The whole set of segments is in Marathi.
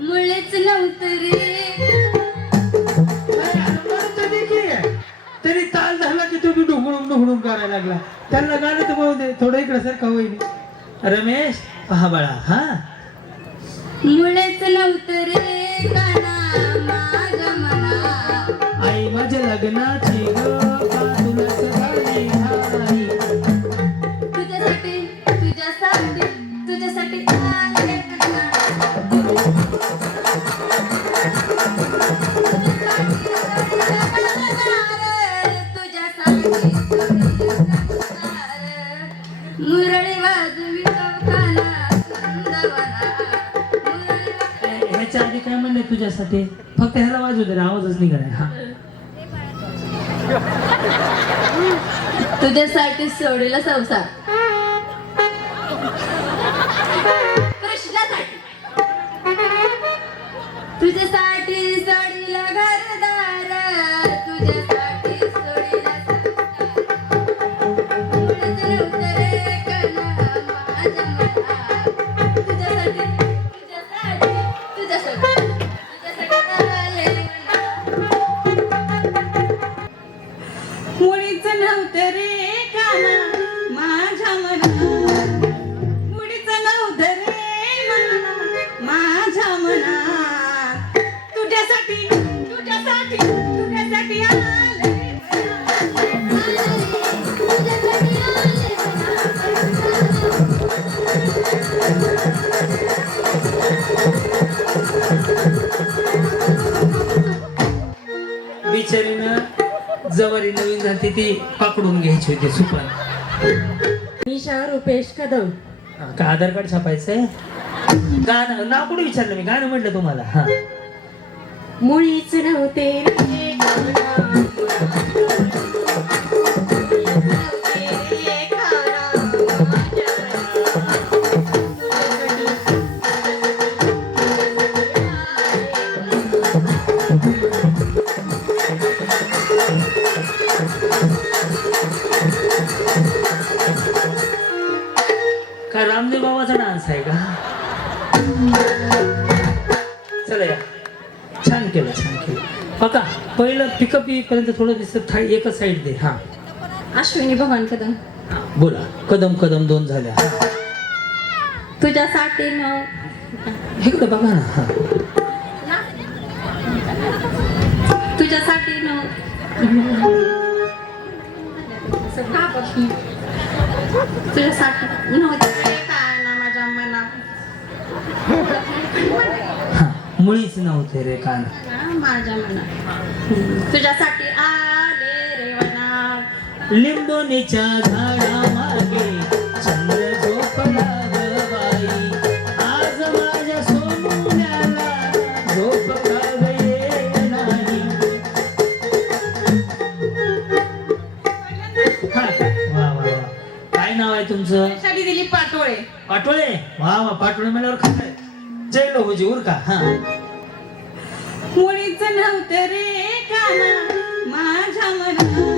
मुळेच नव्हतं रे. तरी ताल झाला की तुम्ही ढुकळून ढुकळून करायला लागला. त्यांना गाणं पाहू दे थोडं इकडे का होईल. रमेश पहा बाळा हा? मुळेच नव्हतं रे मना आई माझ्या लग्नाची म्हणणे फक्त ह्याला वाजू दे आवाजच निघालाय हा. तुझ्यासाठी सोडलेला संसार. ती पकडून घ्यायची होती सुपर. निशा रुपेश कदम. का आधार कार्ड छापायचंय? गाणं नाव कुठे विचारलं मी? गाणं म्हटलं तुम्हाला. हा. मुळीच नव्हते रे काना का रामदेव बाबाचा डान्स आहे का? चला या. छान केलं छान केलं. बघा पहिलं पिकअप येईपर्यंत थोडं दिसत था एकच साईड दे हा. अश्विनी भवान कदम. हा, बोला. कदम कदम दोन झाल्या. हा. तुझ्यासाठी न इकडं बघा ना हा. तुझ्यासाठी न तुझ्यासाठी नव्हते काना. माझ्या मनात हा मुळीच नव्हते रे कान माझ्या मनात तुझ्यासाठी आले रे लिंबोनीच्या झाडा मागे चंद्र झोपला नाव आहे तुमचं? वैशाली दिली पाटोळे. पाटोळे? वा वा पाटोळे म्हणल्यावर काय जय लोहजी उर का? हा. मुळीच नव्हतं रे काना माझ्या मनात.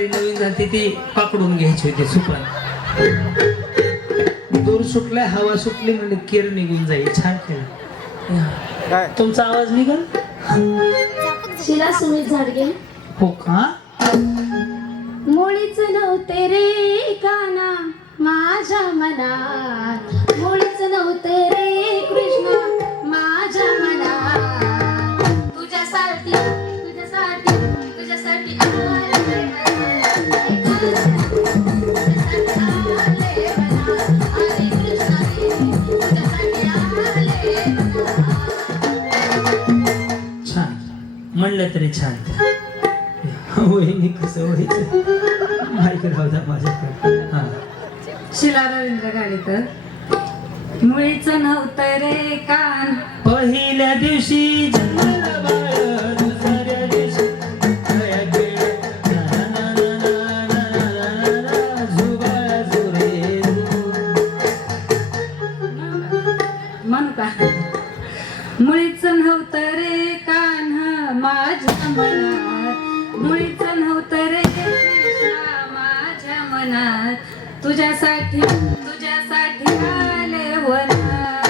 जवारी नवीन झाली ती पकडून घ्यायची होती सुपर. दूर सुटलाय हवा सुटली म्हणजे केर निघून जाईल. छान केलं तुमचा आवाज निघाल? शिला सुमित झाडगे. हो का? मुळीच नव्हते रे काना माझ्या मनात. मुळीच नव्हते रे कृष्ण माझ्या मनात. तुझ्यासाठी तुझ्यासाठी तुझ्यासाठी म्हणलं तरी छान. शिला रवींद्र गाडीकर मुळीच नव्हतं रे कान. पहिल्या दिवशी तुझ्यासाठी तुझ्यासाठी आले वनात.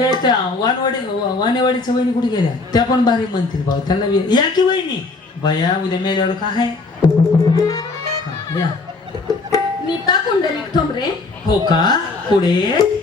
ए त्या वानवाडी वानेवाडीच्या वहिनी कुठे गेल्या? त्या पण भारी म्हणतील भाऊ. त्यांना वि- या की वहिनी? बया उद्या मेल्यावर काय आहे? हा, या. नीता कुंडलिक ठोंबरे. हो का? पुढे?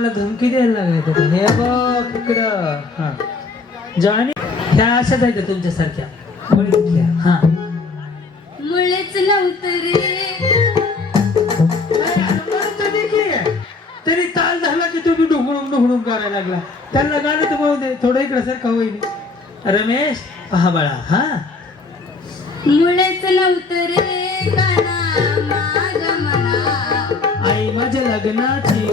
कानाला धमकी द्यायला लागले तर हे बघ इकडं हा. जाणी ह्या अशाच आहेत तुमच्यासारख्या. हा. मुळीच नव्हतं रे. तरी ताल झाला की तुम्ही ढुकळून ढुकळून करायला लागला. त्यांना गाणं दे थोडं इकडं का होईल. रमेश? पहा बाळा. हा. मुळेच नव्हतं रे. आई माझ्या लग्नाची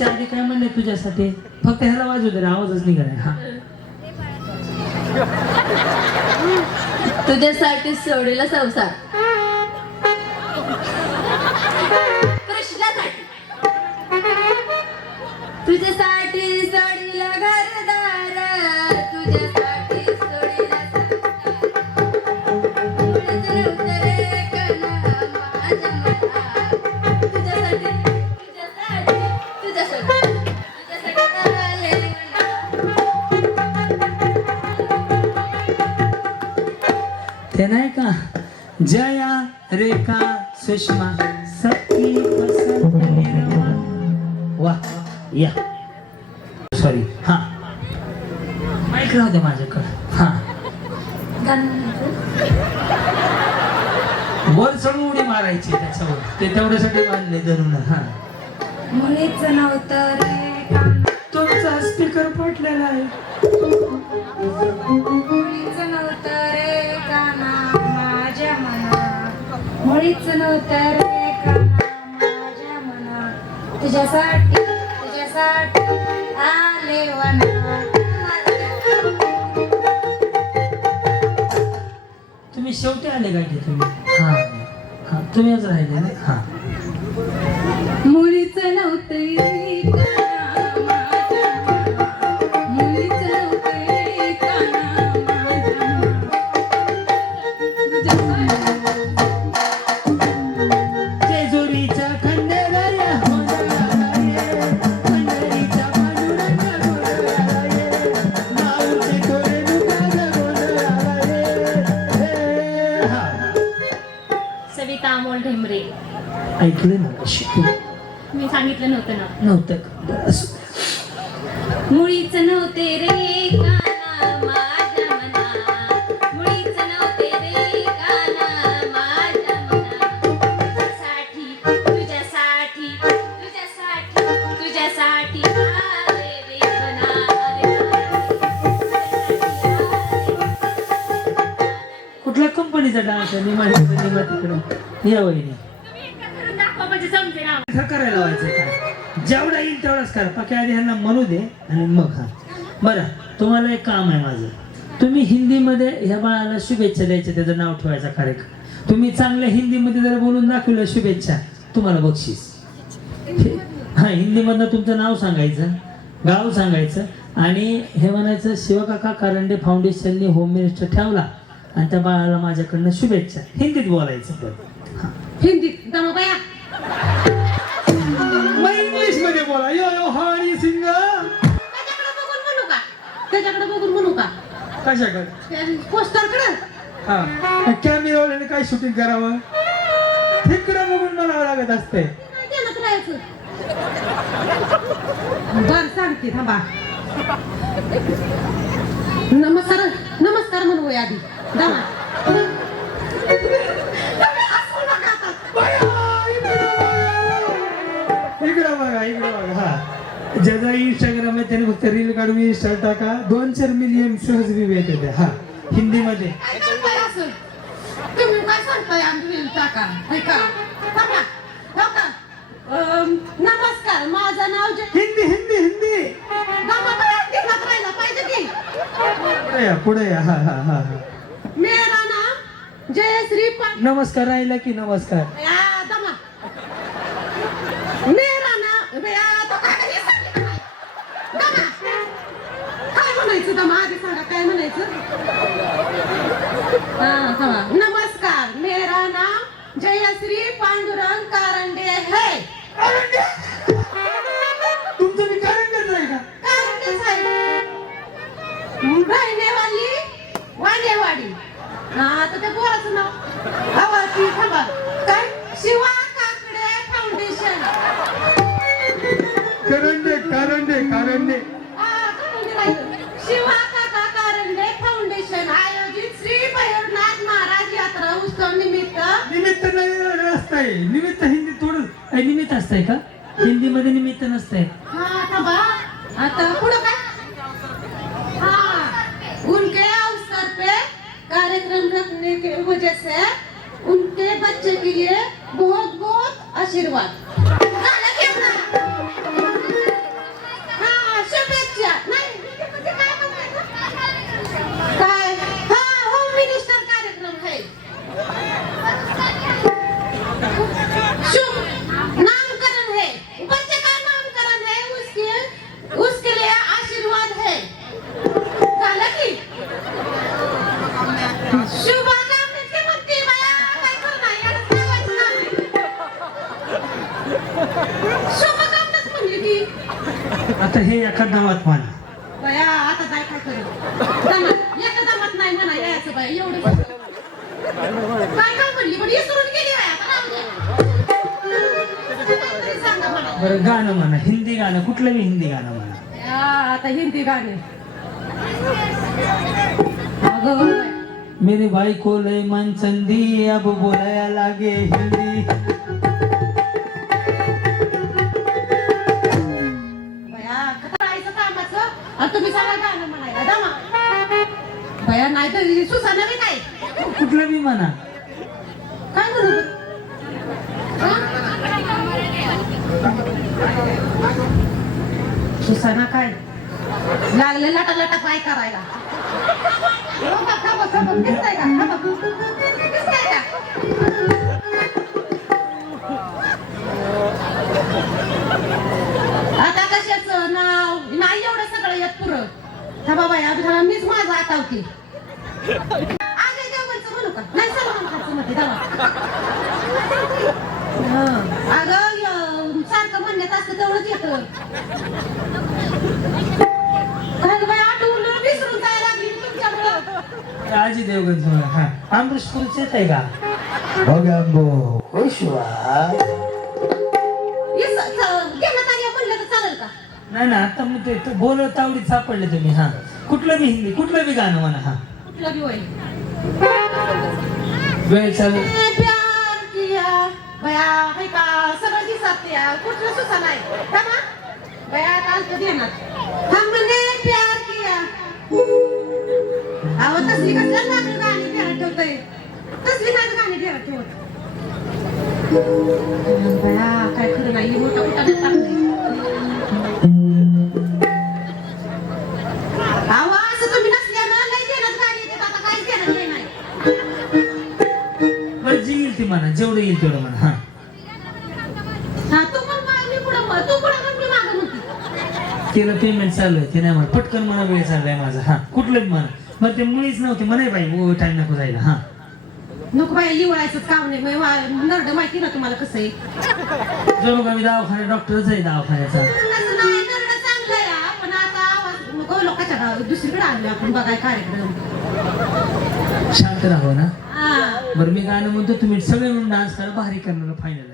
हे- आधी काय म्हणले तुझ्यासाठी? फक्त ह्याला वाजू दे आवाजच निघाला हा. तुझ्यासाठी सोडीला संसार. कृष्णासाठी. तुझ्यासाठी सोडीला घर जया रेखा सुषमा सखी निर्मा. वा या. सॉरी हा. माईक राहू दे माझ्याकडं. हा. वर चढून उडी मारायची त्याच्यावर. ते तेवढ्यासाठी बांधले धरून हा. मुळीच नव्हतं रे तुमचा स्पीकर पडलेला आहे. मुळीच नव्हतं रे काना. मनात मुळीच नव्हतं रे काना माझ्या मनात तुझ्यासाठी तुझ्यासाठी आले वनात तुम्ही शेवटी आले काय की तुम्ही? हा. हा तुम्हीच राहिले ना? हा. मुळीच नव्हतं अमोल ढेमरे ऐकलं ना शिकू मी सांगितलं नव्हतं ना. नव्हतं. मुळीच नव्हते रे. तिकडं, या वहिनी करायला व्हायचं काय जेवढा येईल तेवढाच करा बाकी आधी ह्यांना म्हणू दे आणि मग हा. बरं तुम्हाला एक काम आहे माझं. तुम्ही हिंदीमध्ये ह्या बाळाला शुभेच्छा. द्यायच्या त्याचं नाव ठेवायचा कार्यक्रम तुम्ही चांगल्या हिंदीमध्ये जर बोलून दाखवलं शुभेच्छा तुम्हाला बक्षीस. हे- हा हिंदीमधनं तुमचं नाव सांगायचं. गाव सांगायचं. आणि हे म्हणायचं शिवकाका कारंडे फाउंडेशनने होम मिनिस्टर ठेवला. आणि त्या बाळाला माझ्याकडनं शुभेच्छा. हिंदीत बोलायचं तर हिंदीत. दमाबाया मग इंग्लिशमध्ये बोला. यो यो हरी सिंग. त्याच्याकडे बघून म्हणू का? त्याच्याकडे बघून म्हणू का? कशाकडे? पोस्टर हा. कॅमेरावाल्याने काय शूटिंग करावं? तिकडे बघून म्हणावं लागत असते. त्यालाच राहायचं. बर सांगते थांबा. नमस्कार नमस्कार म्हणूया आधी. इकडं बघा इकडं बघा ज्याचा इंस्टाग्राम आहे त्याने फक्त रील काढून इंस्टा टाका दोन चार मिलियन सहज व्ह्यू येते हा हिंदीमध्ये तुम्ही काय सांगताय आम्ही टाका ऐका नमस्कार माझं नाव हिंदी हिंदी हिंदी पुढे या पुढे या हा हा हा. मेरा नाम जयश्री पांडे नमस्कार राहिला की नमस्कार? मेरा नाम काय म्हणायचं दमा आधी सांगा काय म्हणायचं? हा. नमस्कार मेरा नाम जयश्री पांडुरंग कारंडे है. तुमचं मी कारण करत आहे का? वाली वजह हो से उनके बच्चे के लिए बहुत बहुत आशीर्वाद। एका नावात म्हणा. बाया आता काय काय करू? दमात एका दमात नाही म्हणा यायचं बाया एवढं काय काय म्हणली? पण विसरून गेली बाया आता राहू दे. काहीतरी सांगा मला बरं गाणं म्हणा हिंदी गाणं कुठलंही हिंदी गाणं म्हणा. या, आता हिंदी गाणे. अगं बाई. मेरी भाई को लय मन चंदी अब बोलाया लागे हिंदी. बया नाही तर सुसाना बी काय कुठलं बी म्हणा. काय म्हणू सुसाना काय? लागले लाटा लाटा पाय करायला. दिसतंय का? दिसतंय का? आता कशाचं नाव? नाही एवढं सगळं येत पुरं. थांबा मीच माझं आतावते आगे अगं य- सारखं म्हणण्यात असतं तेवढंच येतं. आजी देवगण हा. अमृत पुरुष येत आहे का तर चालेल का? नाही ना आता मग ते बोलत तावडीत सापडले तुम्ही हा. कुठलं बी हिंदी कुठलं बी गाणं म्हणा हा. किया खरं नाही मोठा मोठा मी मागं. म्हणते तिला पेमेंट चालू आहे ते नाही म्हणा पटकन म्हणा वेळ चाललाय माझा. हा कुठलं म्हणा. मग ते मुळीच नव्हते. म्हणे बाई ओ टाइम नको जायला. हा. नको बाई लिवायचंच काम नाही. वा- नरड माहिती ना तुम्हाला कसं आहे? जो मी दवाखान्यात डॉक्टरच आहे दवाखान्याचा. नसं नाही, नरड चांगलं आहे. हा, पण आता आवाज नको नको लोकांच्या गावात दुसरीकडे आलोय आपण बघाय कार्यक्रम. शांत राहावं ना. हा बरं मी गाणं म्हणतो तुम्ही सगळे म्हणून डान्स करा भारी करणार फायनल